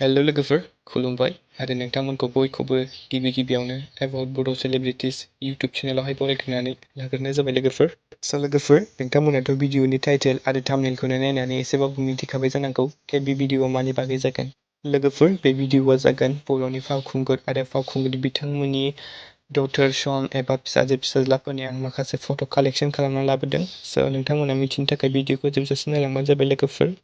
Hello' लोगोफोर खुलुमबाय आरो नोंथांमोनखौ बयखौबो गिबियावनो एबाउट बड' सेलिब्रिटिस इउटुब चेनेलावहाय बरायग्रोनानै लाग्रोनाय जाबाय लोगोफोर। स' लोगोफोर नोंथांमोनाथ' भिडिअनि टाइटेल आरो थाम्बनेइलखौनो नायनानै एसेबाबो मिथिखाबाय जानांगौ बे भिडिअआ मानि बागै जागोन। लोगोफोर बे भिडिअआ जागोन बर'नि फावखुंगुर आरो फावखुंग्रि बिथांमोननि डटार सन एबा फिसाज्लाफोरनि आं माखासे फट' कालेक्सन खालामना लाबोदों। स' नोंथांमोना मिथिनो थाखाय भिडिअखौ जोबजासिम नायलांबानो जाबाय लोगोफोर।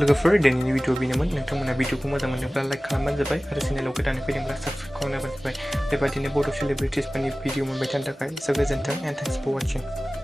लोगोफोर दिनैनि भिडिअ बेनोमोन। नोंथांमोना भिडिअखौ मोजां मोनोब्ला लाइक खालामबानो जाबाय आरो चेनेलाव गोदानै फैदोंब्ला साबस्क्राइब खालामनाबानो जाबाय। बेबायदिनो बड' सेलिब्रिटिसफोरनि भिडिअ मोनबाय थानो थाखाय। स' गोजोन्थों एन्ड थेंक्स फर वाचिं।